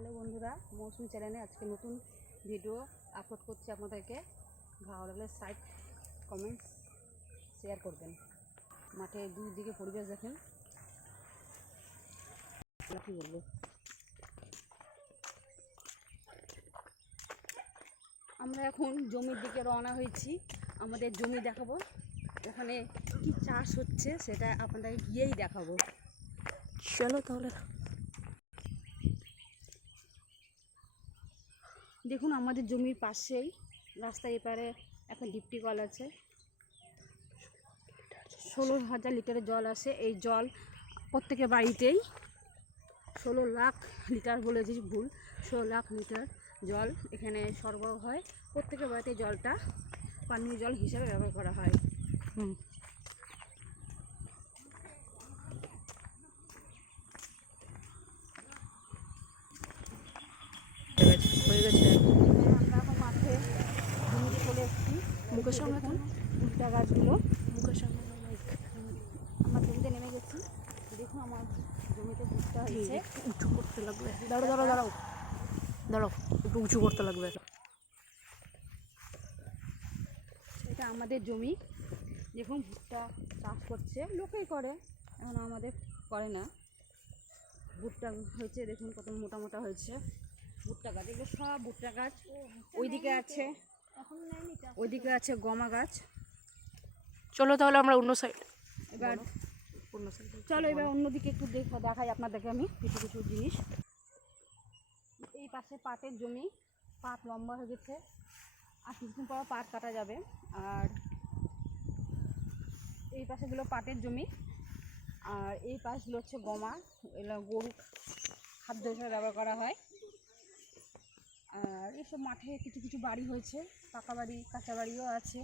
Hello বন্ধুরা, মৌসুমি চ্যানেলে আজকে নতুন ভিডিও আপলোড করছি। আপনাদেরকে ভালো লাগলে লাইক, কমেন্টস, শেয়ার করবেন। মাঠে দুই দিকে পরিবেশ দেখেন, কী বলবো। আমরা এখন জমির দিকে রওনা হয়েছি। আমাদের জমি দেখাবো, ওখানে কি চাষ হচ্ছে সেটা আপনাদেরকে গিয়েই দেখাবো। চলো তাহলে। দেখুন আমাদের জমির পাশেই রাস্তার এপারে একটা ডিপটি কল আছে। 16,000 লিটারের জল আসে। এই জল প্রত্যেকের বাড়িতেই 16 লাখ লিটার বলেছি, ভুল, 16 লাখ লিটার জল এখানে সরবরাহ হয়। প্রত্যেকের বাড়িতে জলটা পানীয় জল হিসাবে ব্যবহার করা হয়। হয়ে গেছে। আমরা এখন মাঠে জমিতে চলে এসেছি। মুখের সামনে এখন ভুট্টা গাছগুলো মুখের সামনে আমার জমিতে নেমে গেছি। দেখুন আমার জমিতে ভুট্টা হয়েছে। উঁচু করতে লাগবে। দাঁড়াও একটু উঁচু করতে লাগবে। এটা আমাদের জমি। দেখুন ভুট্টা চাষ করছে, লোকেই করে, এখন আমাদের করে না। ভুট্টা হয়েছে, দেখুন কত মোটা মোটা হয়েছে ভুট্টা গাছ। এগুলো সব ভুট্টা গাছ। ওইদিকে আছে গমা গাছ। চলো তাহলে আমরা অন্য সাইড। এবার চলো এবার অন্যদিকে একটু দেখাই আপনাদেরকে আমি কিছু কিছু জিনিস। এই পাশে পাটের জমি, পাট লম্বা হয়ে গেছে, আর কিছুদিন পর পাট কাটা যাবে। আর এই পাশেগুলো পাটের জমি, আর এই পাশগুলো হচ্ছে গমা। এগুলো গরু খাদ্য হিসেবে ব্যবহার করা হয়। আর এইসব মাঠে কিছু কিছু বাড়ি হয়েছে, পাকা বাড়ি, কাঁচা বাড়িও আছে।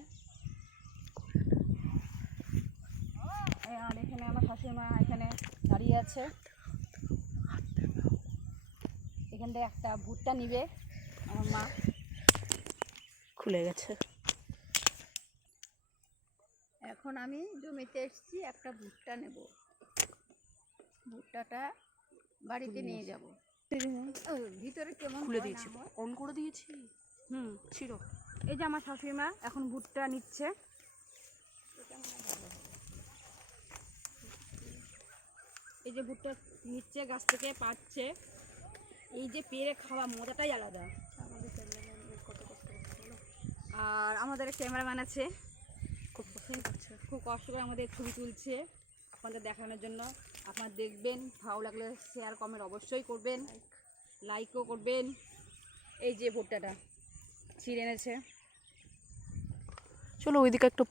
আর এখানে আমার শাশুড়িমা এখানে দাঁড়িয়ে আছে। এখান থেকে একটা ভুট্টা নিবে আমার মা। খুলে গেছে। এখন আমি জমিতে এসেছি, একটা ভুট্টা নেব। ভুট্টাটা বাড়িতে নিয়ে যাব। ভিতরে কেমন খুলে দিয়েছি, অন করে দিয়েছি। ছিল। এই যে আমার শাশুড়িমা এখন ভুট্টা নিচ্ছে। এই যে ভুট্টা নিচ্ছে, গাছ থেকে পাচ্ছে। এই যে পেরে খাওয়া মজাটাই আলাদা। আর আমাদের ক্যামেরাম্যান আছে, খুব কষ্ট করে আমাদের ছবি তুলছে আপনাদের দেখানোর জন্য। আপনারা দেখবেন, ভালো লাগলে শেয়ার কমেন্ট অবশ্যই করবেন, লাইকও করবেন। এই যে ভুট্টাটা ছিঁড়ে এনেছে। চলো ওইদিকে একটা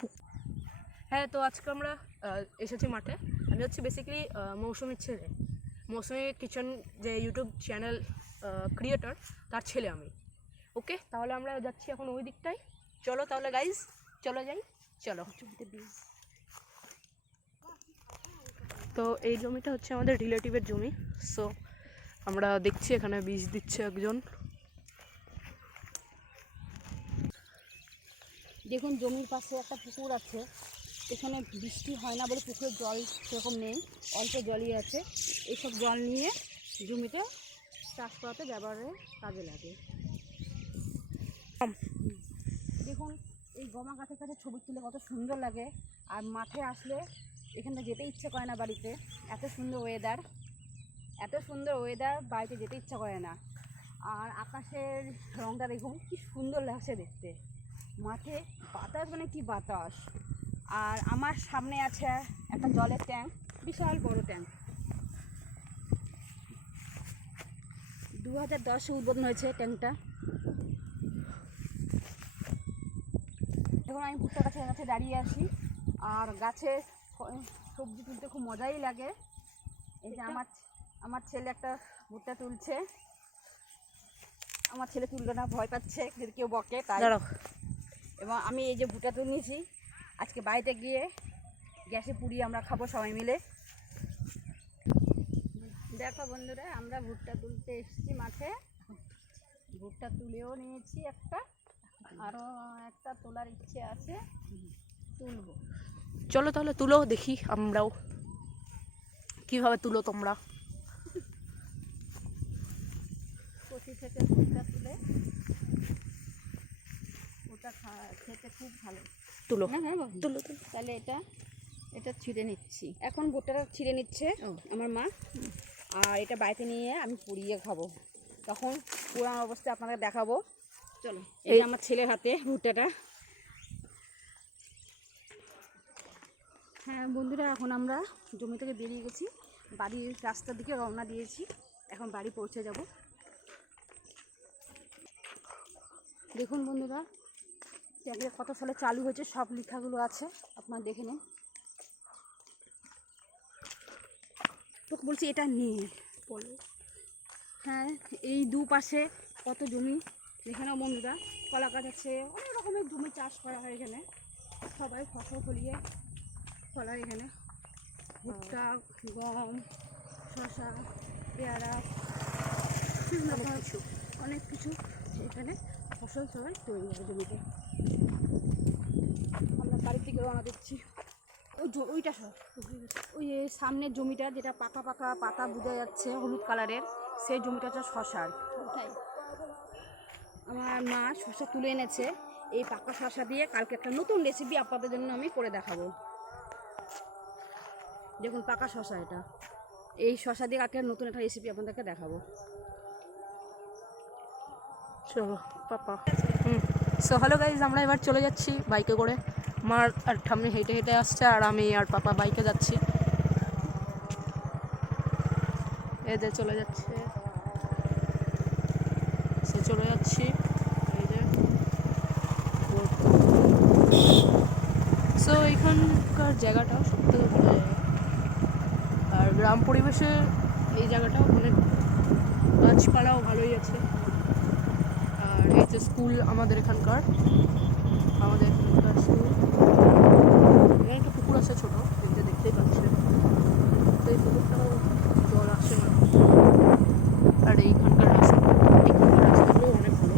হ্যাঁ, তো আজকে আমরা এসেছি মাঠে। আমি হচ্ছে বেসিক্যালি মৌসুমির ছেলে, মৌসুমি কিচেন যে ইউটিউব চ্যানেল ক্রিয়েটর, তার ছেলে আমি। ওকে, তাহলে আমরা যাচ্ছি এখন ওই দিকটাই। চলো তাহলে গাইজ, চলো যাই। চলো। তো এই জমিটা হচ্ছে আমাদের রিলেটিভের জমি। সো আমরা দেখছি এখানে বীজ দিচ্ছে একজন। দেখুন জমির পাশে একটা পুকুর আছে। এখানে বৃষ্টি হয় না বলে পুকুরের জল সেরকম নেই, অল্প জলই আছে। এইসব জল নিয়ে জমিতে চাষ করাতে ব্যবহারে কাজে লাগে। দেখুন এই গমা গাছের কাছে ছবি তুলে কত সুন্দর লাগে। আর মাঠে আসলে এখানটা যেতে ইচ্ছে করে না বাড়িতে। এত সুন্দর ওয়েদার, বাড়িতে যেতে ইচ্ছা করে না। আর আকাশের রঙটা দেখুন কি সুন্দর লাগছে দেখতে। মাঠে বাতাস মানে কি বাতাস। আর আমার সামনে আছে একটা জলের ট্যাঙ্ক, বিশাল বড় ট্যাঙ্ক। 2010-এ উদ্বোধন হয়েছে ট্যাঙ্কটা। এখন আমি ভুট্টা গাছের কাছে দাঁড়িয়ে আছি, আর গাছে সবজি তুলতে খুব মজাই লাগে। এই যে আমার ছেলে একটা ভুট্টা তুলছে। আমার ছেলে তুলবে না, ভয় পাচ্ছে যদি কেউ বকে তাই। এবং আমি এই যে ভুট্টা তুলে নিয়েছি, আজকে বাড়িতে গিয়ে গ্যাসে পুড়িয়ে আমরা খাবো সবাই মিলে। দেখো বন্ধুরা, আমরা ভুট্টা তুলতে এসেছি মাঠে। ভুট্টা তুলেও নিয়েছি একটা, আরও একটা তোলার ইচ্ছে আছে, তুলবো। চলো তাহলে তুলো, দেখি আমরাও কিভাবে তুলো তোমরা। কচি থেকে ভুট্টা তুলে ওটা খেতে খুব ভালো। তুলো হ্যাঁ হ্যাঁ বাবু। তুলো তুলো। তাহলে এটা ছিঁড়ে নিচ্ছি। এখন ভুট্টাটা ছিঁড়ে নিচ্ছে আমার মা। আর এটা বাড়িতে নিয়ে আমি পুড়িয়ে খাবো, তখন পুরান অবস্থায় আপনাদের দেখাবো। চলো, এই আমার ছেলের হাতে ভুট্টাটা। হ্যাঁ বন্ধুরা, এখন আমরা জমি থেকে বেরিয়ে গেছি, বাড়ির রাস্তার দিকে রওনা দিয়েছি। এখন বাড়ি পৌঁছে যাব। দেখুন বন্ধুরা, ট্যাঙ্কে কত সালে চালু হয়েছে সব লেখাগুলো আছে, আপনারা দেখে নিন। তোকে বলছি এটা নিয়ে বলো। হ্যাঁ, এই দুপাশে কত জমি দেখে নাও বন্ধুরা। কলা গাছ আছে, অনেক রকমের জমি চাষ করা হয় এখানে। সবাই ফসল ফলিয়ে ফলায় এখানে। ভুট্টা, গম, শসা, পেয়ারা, বিভিন্ন রকমের অনেক কিছু এখানে ফসল সবাই তৈরি হয় জমিতে। আমরা বাড়ির দিকে রওনা দিচ্ছি। ওইটা সব ওই সামনের জমিটা যেটা পাকা পাকা পাতা বোঝা যাচ্ছে হলুদ কালারের, সেই জমিটা হচ্ছে শসার। ওটাই আমার মা শসা তুলে এনেছে। এই পাকা শসা দিয়ে কালকে একটা নতুন রেসিপি আপনাদের জন্য আমি করে দেখাবো। দেখুন পাকা শসা, এটা এই শসা দিয়ে কালকে নতুন একটা রেসিপি আপনাদেরকে দেখাবো। চলো পাপা। সো হ্যালো গাইজ, আমরা এবার চলে যাচ্ছি বাইকে করে। মার আর ঠাম্মি হেঁটে হেঁটে আসছে, আর আমি আর পাপা বাইকে যাচ্ছি। এদের চলে যাচ্ছে, সে চলে যাচ্ছি এই যে। সো এখানকার জায়গাটাও সবথেকে ভালো জায়গা, আর গ্রাম পরিবেশে এই জায়গাটাও অনেক গাছপালাও ভালোই আছে। আর এই যে স্কুল আমাদের এখানকার স্কুল। এখানে একটা পুকুর আছে ছোটো, এটা দেখতেই পাচ্ছেন। তো এই পুকুরটাও জল আসে না। আর এইখানকার রাস্তাগুলো অনেক ভালো।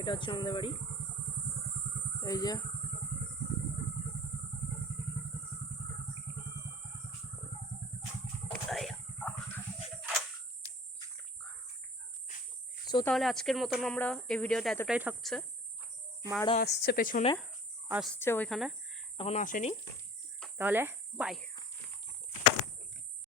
এটা হচ্ছে আমাদের বাড়ি, এই যে। সো তাহলে আজকের মতন আমরা এই ভিডিওটা এতটাই থাকছে। মারা আসছে পেছনে, আসছে ওইখানে, এখনো আসেনি। তাহলে বাই।